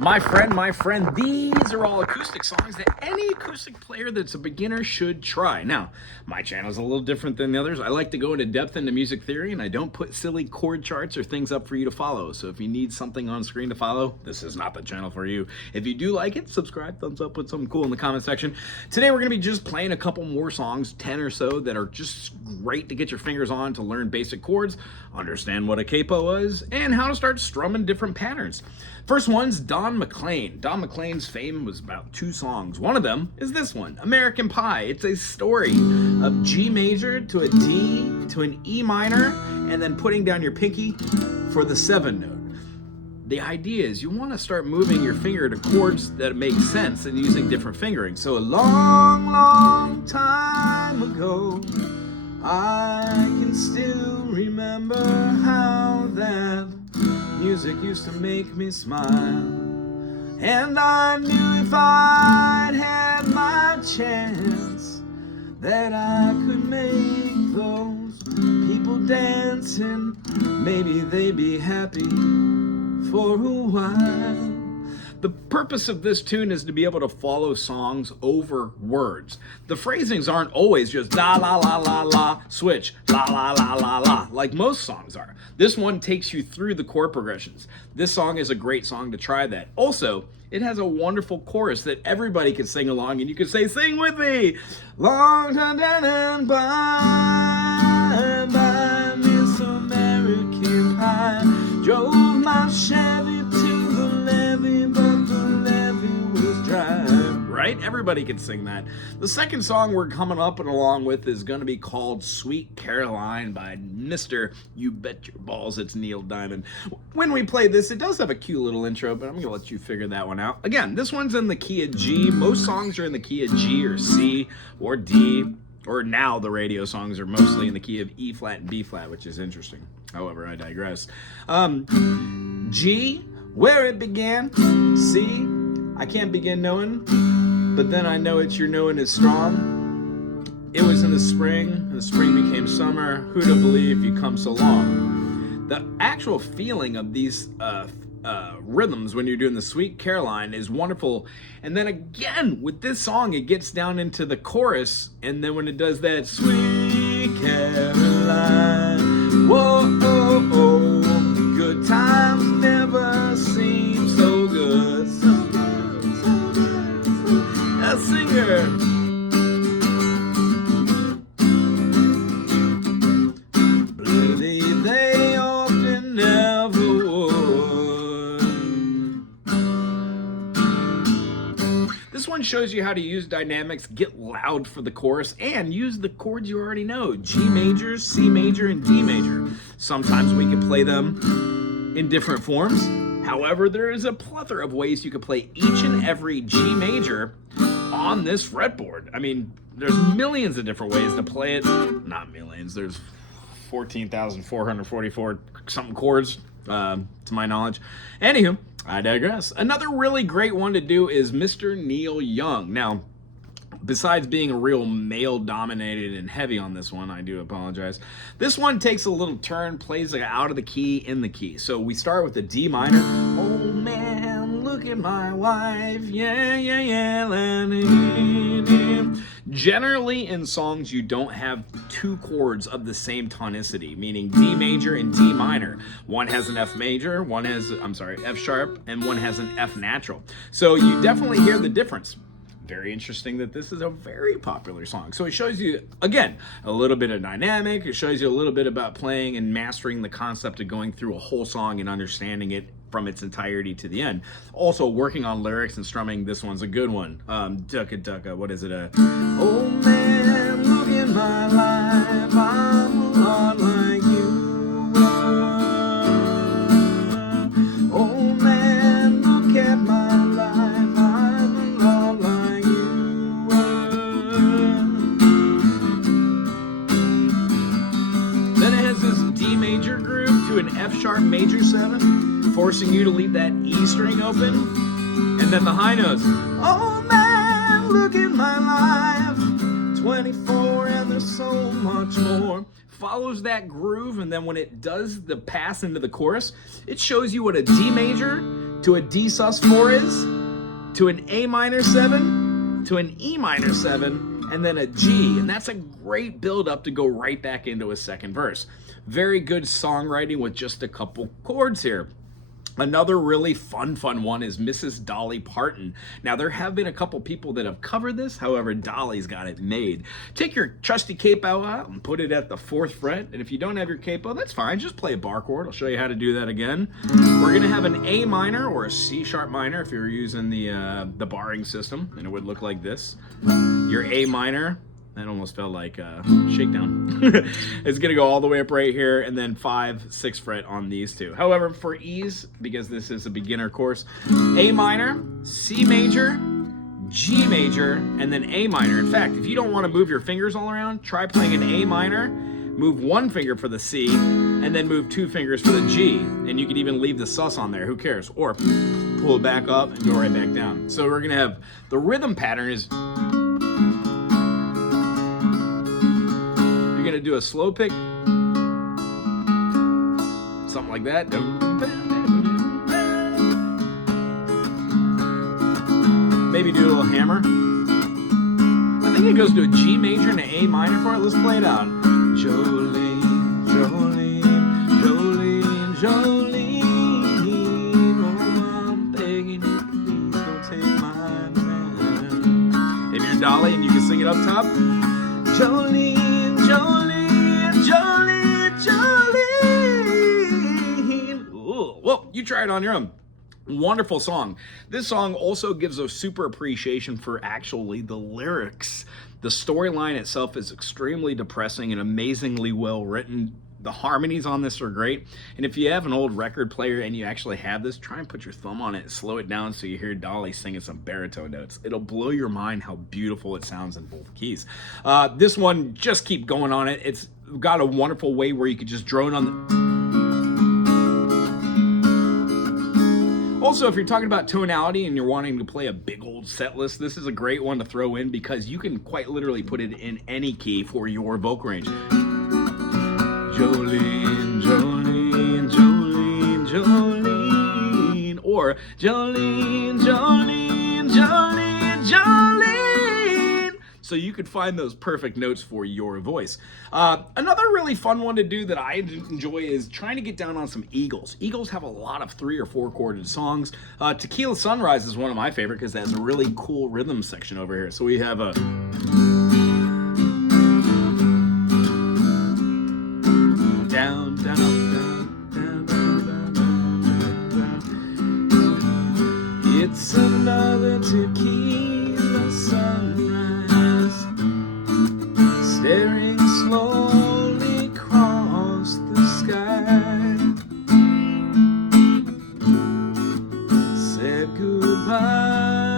My friend, these are all acoustic songs that any acoustic player that's a beginner should try. Now, my channel is a little different than the others. I like to go into depth into music theory, and I don't put silly chord charts or things up for you to follow. So if you need something on screen to follow, this is not the channel for you. If you do like it, subscribe, thumbs up, put something cool in the comment section. Today we're gonna be just playing a couple more songs, 10 or so, that are just great to get your fingers on to learn basic chords, understand what a capo is, and how to start strumming different patterns. First one's Don McLean. Don McLean's fame was about 2 songs. One of them is this one, American Pie. It's a story of G major to a D to an E minor, and then putting down your pinky for the 7 note. The idea is you want to start moving your finger to chords that make sense and using different fingering. So a long, long time ago, I can still remember how that music used to make me smile. And I knew if I'd had my chance that I could make those people dancing. Maybe they'd be happy for a while. The purpose of this tune is to be able to follow songs over words. The phrasings aren't always just la la la la la, switch, la la la la la, like most songs are. This one takes you through the chord progressions. This song is a great song to try that. Also, it has a wonderful chorus that everybody can sing along, and you can say, sing with me. Long time and by Miss American Pie, drove my Chevy to the levee, but the levee was dry. Right? Everybody can sing that. The second song we're coming up and along with is going to be called Sweet Caroline by Mr. You Bet Your Balls It's Neil Diamond. When we play this, it does have a cute little intro, but I'm going to let you figure that one out. Again, this one's in the key of G. Most songs are in the key of G or C or D. Or now the radio songs are mostly in the key of E flat and B flat, which is interesting. However, I digress. G, where it began. C, I can't begin knowing, but then I know it's your knowing is strong. It was in the spring, and the spring became summer. Who'd have believed you come so long? The actual feeling of these rhythms when you're doing the Sweet Caroline is wonderful. And then again, with this song, it gets down into the chorus, and then when it does that Sweet Caroline, whoa, oh, oh, good times never seem so good, so good, so good, so good. A singer. Believe they often never would. This one shows you how to use dynamics, get loud for the chorus, and use the chords you already know. G major, C major, and D major. Sometimes we can play them in different forms. However, there is a plethora of ways you can play each and every G major on this fretboard. I mean, there's millions of different ways to play it. Not millions, there's 14,444 something chords, to my knowledge. Anywho, I digress. Another really great one to do is Mr. Neil Young. Now, besides being a real male-dominated and heavy on this one, I do apologize. This one takes a little turn, plays like out of the key, in the key. So we start with the D minor. Oh man, look at my wife, yeah, yeah, yeah. Generally in songs, you don't have 2 chords of the same tonicity, meaning D major and D minor. One has an F major, one has, F sharp, and one has an F natural. So you definitely hear the difference. Very interesting that this is a very popular song. So it shows you, again, a little bit of dynamic. It shows you a little bit about playing and mastering the concept of going through a whole song and understanding it from its entirety to the end. Also, working on lyrics and strumming, this one's a good one. Ducka Ducka, what is it? Oh man, look at my life, I'm a lot like you are. Oh man, look at my life, I'm a lot like you are. Then it has this D major groove to an F sharp major 7. Forcing you to leave that E string open, and then the high notes. Oh man, look at my life, 24 and there's so much more. Follows that groove, and then when it does the pass into the chorus, it shows you what a D major to a D sus4 is, to an A minor 7, to an E minor 7, and then a G. And that's a great build up to go right back into a second verse. Very good songwriting with just a couple chords here. Another really fun one is Mrs. Dolly Parton. Now, there have been a couple people that have covered this. However, Dolly's got it made. Take your trusty capo out and put it at the 4th fret. And if you don't have your capo, that's fine. Just play a bar chord. I'll show you how to do that again. We're going to have an A minor or a C sharp minor if you're using the barring system. And it would look like this. Your A minor. That almost felt like a shakedown. It's gonna go all the way up right here, and then 5, 6 fret on these two. However, for ease, because this is a beginner course, A minor, C major, G major, and then A minor. In fact, if you don't want to move your fingers all around, try playing an A minor, move 1 finger for the C, and then move 2 fingers for the G. And you can even leave the sus on there, who cares? Or pull it back up and go right back down. So we're gonna have, the rhythm pattern is, you're gonna do a slow pick, something like that. Maybe do a little hammer. I think it goes to a G major and an A minor for it. Let's play it out. Jolene, Jolene, Jolene, Jolene, oh, I'm begging you, please don't take my man. If you're Dolly and you can sing it up top, Jolene, Jolene, Jolene, Jolene. Ooh, well, you try it on your own. Wonderful song. This song also gives a super appreciation for actually the lyrics. The storyline itself is extremely depressing and amazingly well written. The harmonies on this are great. And if you have an old record player and you actually have this, try and put your thumb on it and slow it down so you hear Dolly singing some baritone notes. It'll blow your mind how beautiful it sounds in both keys. This one, just keep going on it. It's got a wonderful way where you could just drone on the... Also, if you're talking about tonality and you're wanting to play a big old set list, this is a great one to throw in because you can quite literally put it in any key for your vocal range. Jolene, Jolene, Jolene, Jolene, or Jolene, Jolene, Jolene, Jolene. So you could find those perfect notes for your voice. Another really fun one to do that I enjoy is trying to get down on some Eagles. Eagles have a lot of 3 or 4 chorded songs. Tequila Sunrise is one of my favorite because it has a really cool rhythm section over here. So we have a... down, down, down, down, down, down, down. It's another tequila sunrise, staring slowly across the sky. Said goodbye.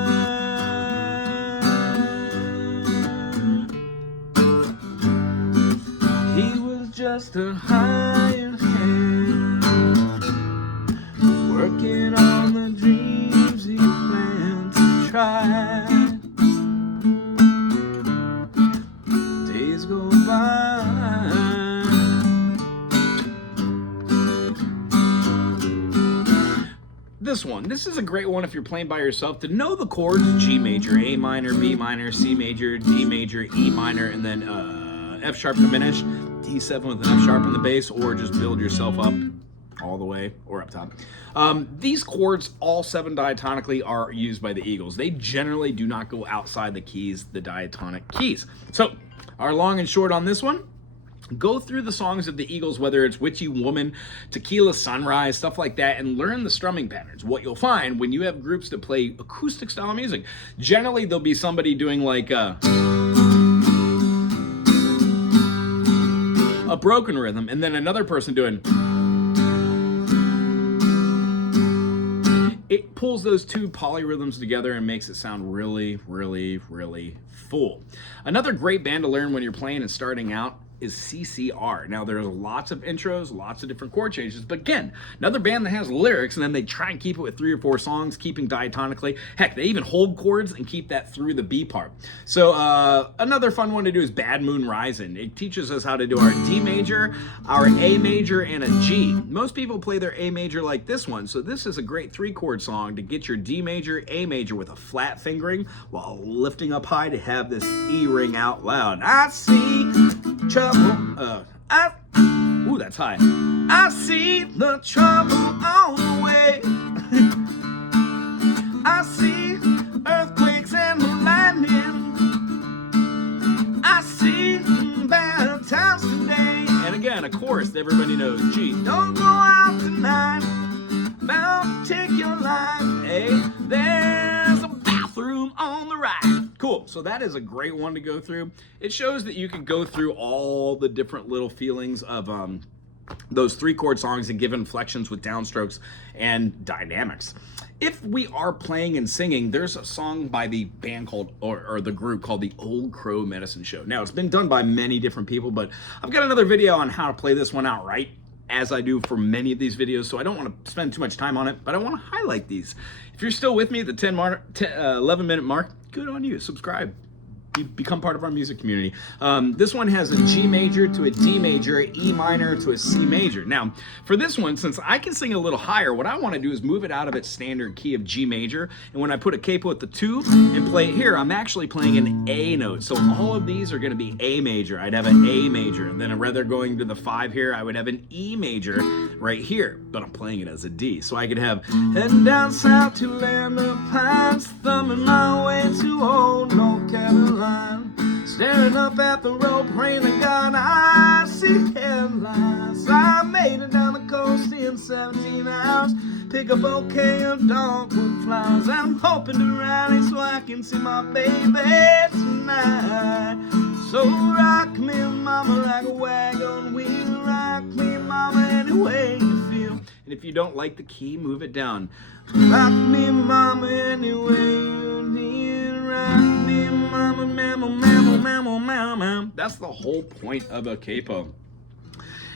He was just a hired hand, working on the dreams he planned to try. Days go by. This is a great one if you're playing by yourself to know the chords: G major, A minor, B minor, C major, D major, E minor, and then F sharp diminished, D7 with an F sharp in the bass, or just build yourself up all the way or up top. These chords, all 7 diatonically, are used by the Eagles. They generally do not go outside the keys, the diatonic keys. So our long and short on this one, go through the songs of the Eagles, whether it's Witchy Woman, Tequila Sunrise, stuff like that, and learn the strumming patterns. What you'll find when you have groups that play acoustic style music, generally there'll be somebody doing like a broken rhythm, and then another person doing... It pulls those 2 polyrhythms together and makes it sound really, really, really full. Another great band to learn when you're playing and starting out is CCR. Now there's lots of intros, lots of different chord changes, but again, another band that has lyrics and then they try and keep it with 3 or 4 songs, keeping diatonically. Heck, they even hold chords and keep that through the B part. So another fun one to do is Bad Moon Rising. It teaches us how to do our D major, our A major, and a G. Most people play their A major like this one, so this is a great 3-chord song to get your D major, A major with a flat fingering while lifting up high to have this E ring out loud. I see trouble. Ooh, that's high. I see the trouble on the way. I see earthquakes and lightning. I see bad times today. And again, of course, everybody knows G. Don't go out tonight. Bound to take your life. Hey, there's a bathroom on the right. Cool, so that is a great one to go through. It shows that you can go through all the different little feelings of those 3-chord songs and give inflections with downstrokes and dynamics. If we are playing and singing, there's a song by the band called, or the group called the Old Crow Medicine Show. Now, it's been done by many different people, but I've got another video on how to play this one outright, as I do for many of these videos, so I don't want to spend too much time on it, but I want to highlight these. If you're still with me at the 11-minute mark, good on you. Subscribe. Become part of our music community. This one has a G major to a D major, E minor to a C major. Now, for this one, since I can sing a little higher, what I want to do is move it out of its standard key of G major, and when I put a capo at the 2 and play it here, I'm actually playing an A note. So all of these are going to be A major. I'd have an A major, and then rather going to the 5 here, I would have an E major right here, but I'm playing it as a D. So I could have heading down south to land of pines, thumbing my way to old North Carolina. Staring up at the road, praying to God I see headlines. I made it down the coast in 17 hours. Pick a bouquet of dogwood flowers. I'm hoping to rally so I can see my baby tonight. So rock me, mama, like a wagon wheel. Rock me, mama, any way you feel. And if you don't like the key, move it down. Rock me, mama, any way you need. Rock me, mama, mamma, mamma, mamma, mamma. That's the whole point of a capo.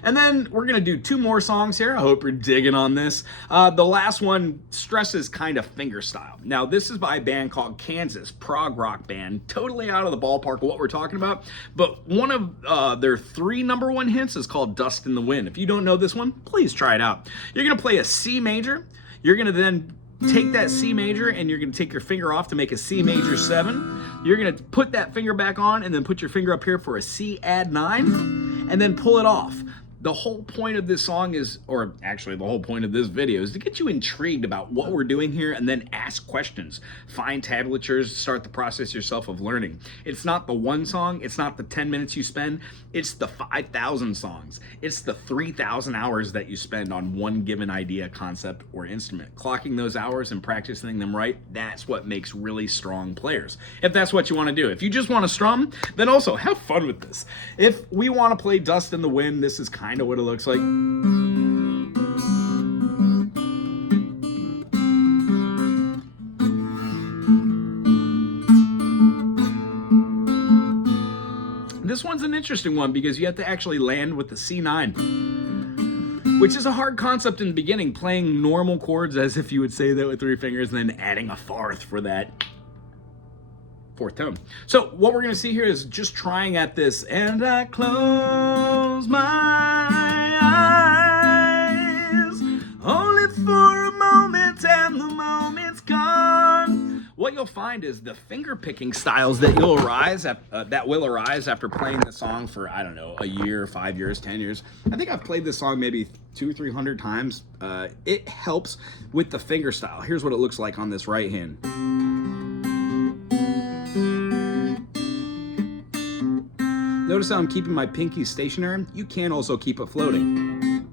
And then we're going to do 2 more songs here. I hope you're digging on this. The last one stresses kind of fingerstyle. Now, this is by a band called Kansas, prog rock band. Totally out of the ballpark of what we're talking about. But one of their 3 #1 hits is called Dust in the Wind. If you don't know this one, please try it out. You're going to play a C major. You're going to then take that C major and you're going to take your finger off to make a C major 7. You're going to put that finger back on and then put your finger up here for a C add 9 and then pull it off. The whole point of this song is, or actually the whole point of this video is to get you intrigued about what we're doing here and then ask questions. Find tablatures, start the process yourself of learning. It's not the one song, it's not the 10 minutes you spend, it's the 5,000 songs. It's the 3,000 hours that you spend on one given idea, concept, or instrument. Clocking those hours and practicing them right, that's what makes really strong players. If that's what you want to do. If you just want to strum, then also have fun with this. If we want to play Dust in the Wind, this is kind of what it looks like. This one's an interesting one because you have to actually land with the C9, which is a hard concept in the beginning, playing normal chords as if you would say that with 3 fingers and then adding a 4th for that 4th tone. So what we're going to see here is just trying at this, and I close my eyes only for a moment and the moment's gone. What you'll find is the finger picking styles that will arise after playing the song for, I don't know, a year, 5 years, 10 years. I think I've played this song maybe 200 or 300 times. It helps with the finger style. Here's what it looks like on this right hand. Notice how I'm keeping my pinky stationary? You can also keep it floating.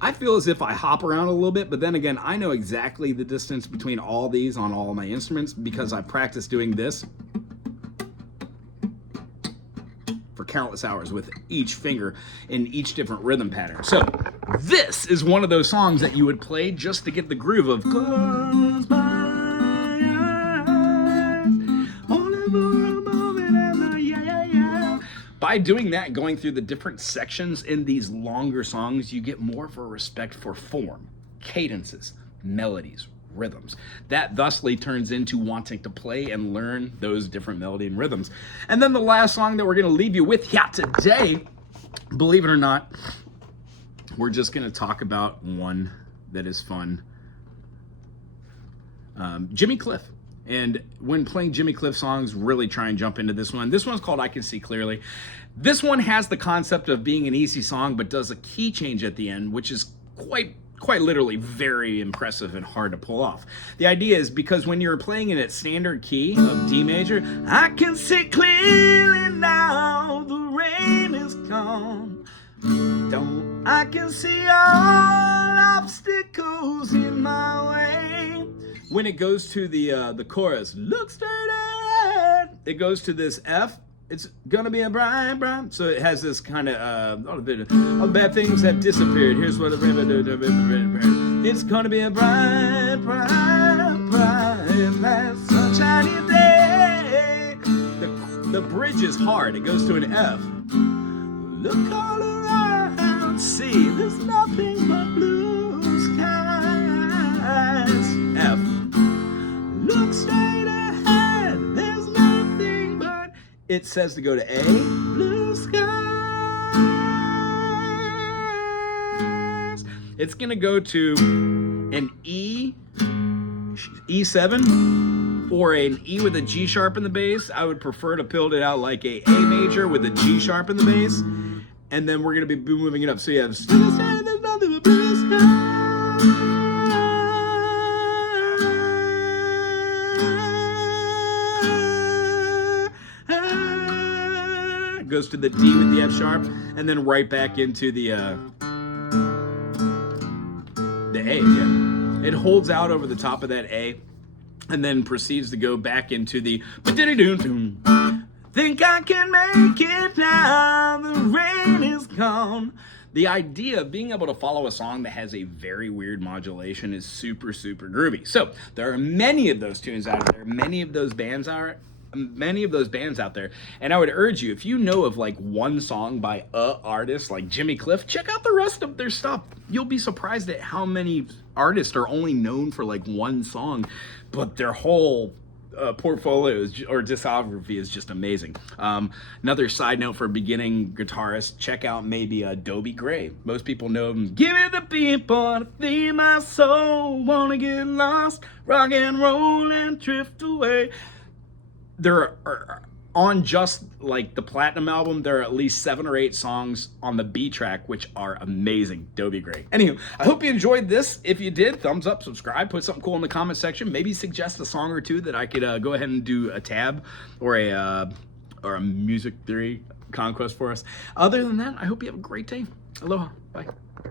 I feel as if I hop around a little bit, but then again, I know exactly the distance between all these on all of my instruments because I practiced doing this for countless hours with each finger in each different rhythm pattern. So this is one of those songs that you would play just to get the groove of close my eyes, only for a moment and yeah. by doing that, going through the different sections in these longer songs, you get more of a respect for form, cadences, melodies, rhythms. That thusly turns into wanting to play and learn those different melody and rhythms. And then the last song that we're going to leave you with today, believe it or not, we're just going to talk about one that is fun. Jimmy Cliff. And when playing Jimmy Cliff songs, really try and jump into this one. This one's called I Can See Clearly. This one has the concept of being an easy song, but does a key change at the end, which is quite literally very impressive and hard to pull off. The idea is because when you're playing in its standard key of D major, I can see clearly now, the rain is gone. I can see all obstacles in my way. When it goes to the chorus, look straight ahead, it goes to this F. It's gonna be a bright. So it has this kind of all the bad things have disappeared. Here's what it's gonna be a bright, last sunshiny day. The bridge is hard. It goes to an F. Look all around, see there's nothing but blue skies. F. Look straight ahead, there's nothing but. It says to go to A, blue skies. It's gonna go to an E, E7, or an E with a G sharp in the bass. I would prefer to build it out like a major with a G sharp in the bass. And then we're gonna be moving it up. So you have still say there's nothing but blue skies. Goes to the D with the F sharp, and then right back into the A. Yeah. It holds out over the top of that A, and then proceeds to go back into the think I can make it now, the rain is gone. The idea of being able to follow a song that has a very weird modulation is super groovy. So there are many of those tunes out there, many of those bands out there, and I would urge you, if you know of like one song by a artist like Jimmy Cliff, check out the rest of their stuff. You'll be surprised at how many artists are only known for like one song, but their whole portfolios or discography is just amazing. Another side note for beginning guitarists, check out maybe Dobie Gray. Most people know him. Give it the people to feed my soul, wanna get lost, rock and roll and drift away. There are on just like the Platinum album, there are at least 7 or 8 songs on the B track, which are amazing. Dobie Gray. Anywho, I hope you enjoyed this. If you did, thumbs up, subscribe, put something cool in the comment section. Maybe suggest a song or two that I could go ahead and do a tab or a music theory conquest for us. Other than that, I hope you have a great day. Aloha. Bye.